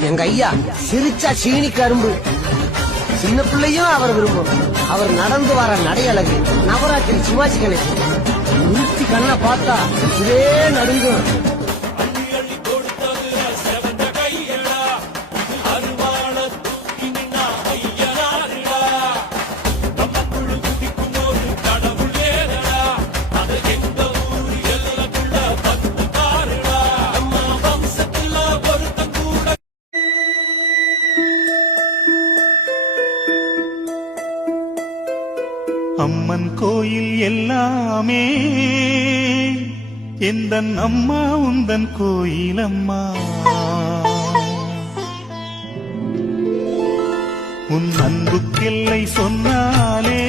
எங்க ஐயா சிரிச்சா சீனி கரும்பு. சின்ன பிள்ளையும் அவர் விரும்பும். அவர் நடந்து வர நடையழகு நவராத்திரி சிவாஜி கணேசன். நிறுத்தி கண்ணை பார்த்தா இதே நடுங்கும். அம்மன் கோயில் எல்லாமே எந்தன் அம்மா உந்தன் கோயில் அம்மா. உன் அன்புக்கெல்லை சொன்னாலே